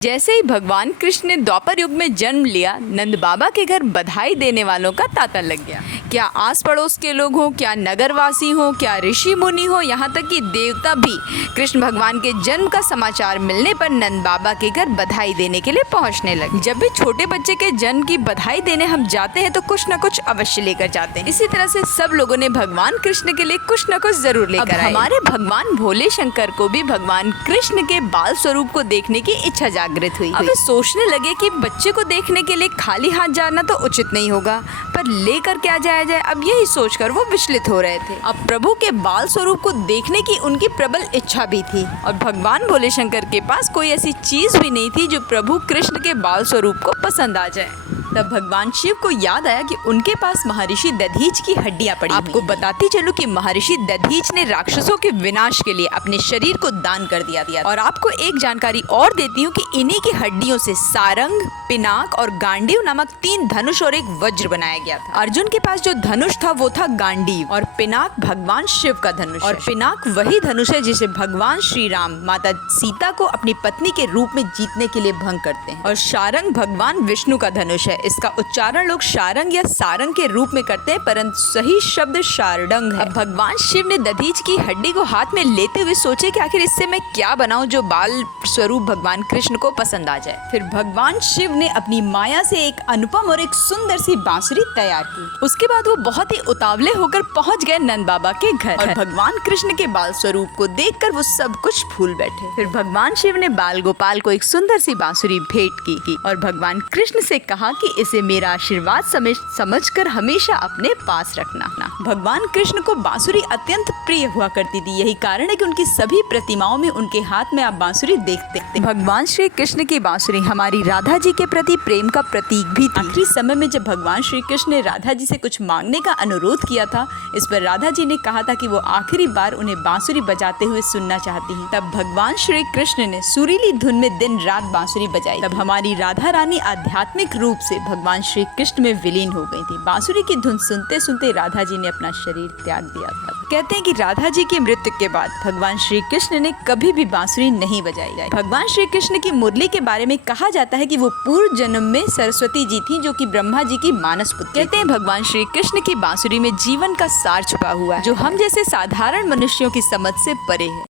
जैसे ही भगवान कृष्ण ने द्वापर युग में जन्म लिया, नंद बाबा के घर बधाई देने वालों का तांता लग गया। क्या आस पड़ोस के लोग हों, क्या नगरवासी हों, क्या ऋषि मुनि हो, यहाँ तक कि देवता भी कृष्ण भगवान के जन्म का समाचार मिलने पर नंद बाबा के घर बधाई देने के लिए पहुँचने लगे। जब भी छोटे बच्चे के जन्म की बधाई देने हम जाते हैं तो कुछ न कुछ अवश्य लेकर जाते हैं। इसी तरह से सब लोगों ने भगवान कृष्ण के लिए कुछ न कुछ जरूर लेकर आए। हमारे भगवान भोले शंकर को भी भगवान कृष्ण के बाल स्वरूप को देखने की इच्छा जागृत हुई। अब वे सोचने लगे कि बच्चे को देखने के लिए खाली हाथ जाना तो उचित नहीं होगा, पर लेकर क्या जाया जाए। अब यही सोचकर वो विचलित हो रहे थे। अब प्रभु के बाल स्वरूप को देखने की उनकी प्रबल इच्छा भी थी और भगवान भोले शंकर के पास कोई ऐसी चीज भी नहीं थी जो प्रभु कृष्ण के बाल स्वरूप को पसंद आ जाए। तब भगवान शिव को याद आया कि उनके पास महर्षि दधीच की हड्डियां पड़ी। आपको बताती चलूं कि महर्षि दधीच ने राक्षसों के विनाश के लिए अपने शरीर को दान कर दिया। और आपको एक जानकारी और देती हूँ कि इन्हीं की हड्डियों से सारंग, पिनाक और गांडीव नामक 3 धनुष और एक वज्र बनाया गया था। अर्जुन के पास जो धनुष था वो था गांडीव और पिनाक भगवान शिव का धनुष और पिनाक वही धनुष है जिसे भगवान श्री राम माता सीता को अपनी पत्नी के रूप में जीतने के लिए भंग करते हैं। और सारंग भगवान विष्णु का धनुष है। इसका उच्चारण लोग शारंग या सारंग के रूप में करते हैं, परंतु सही शब्द शारडंग है। अब भगवान शिव ने दधीच की हड्डी को हाथ में लेते हुए सोचे कि आखिर इससे मैं क्या बनाऊं जो बाल स्वरूप भगवान कृष्ण को पसंद आ जाए। फिर भगवान शिव ने अपनी माया से एक अनुपम और एक सुंदर सी बांसुरी तैयार की। उसके बाद वो बहुत ही उतावले होकर पहुंच गए नंद बाबा के घर और भगवान कृष्ण के बाल स्वरूप को देखकर वो सब कुछ भूल बैठे। फिर भगवान शिव ने बाल गोपाल को एक सुंदर सी बांसुरी भेंट की और भगवान कृष्ण से कहा कि इसे मेरा आशीर्वाद समझकर हमेशा अपने पास रखना। भगवान कृष्ण को बांसुरी अत्यंत प्रिय हुआ करती थी। यही कारण है कि उनकी सभी प्रतिमाओं में उनके हाथ में आप बांसुरी देखते थे। भगवान श्री कृष्ण की बांसुरी हमारी राधा जी के प्रति प्रेम का प्रतीक भी थी। आखिरी समय में जब भगवान श्री कृष्ण ने राधा जी से कुछ मांगने का अनुरोध किया था, इस पर राधा जी ने कहा था कि वो आखिरी बार उन्हें बांसुरी बजाते हुए सुनना चाहती हैं। तब भगवान श्री कृष्ण ने सुरीली धुन में दिन रात बांसुरी बजाई। तब हमारी राधा रानी आध्यात्मिक रूप से भगवान श्री कृष्ण में विलीन हो गई थी। बांसुरी की धुन सुनते सुनते राधा जी ने अपना शरीर त्याग दिया था। कहते हैं कि राधा जी की मृत्यु के बाद भगवान श्री कृष्ण ने कभी भी बांसुरी नहीं बजाई। भगवान श्री कृष्ण की मुरली के बारे में कहा जाता है कि वो पूर्व जन्म में सरस्वती जी थी जो कि ब्रह्मा जी की मानस पुत्री। कहते हैं भगवान श्री कृष्ण की बांसुरी में जीवन का सार छुपा हुआ है जो हम जैसे साधारण मनुष्यों की समझ से परे है।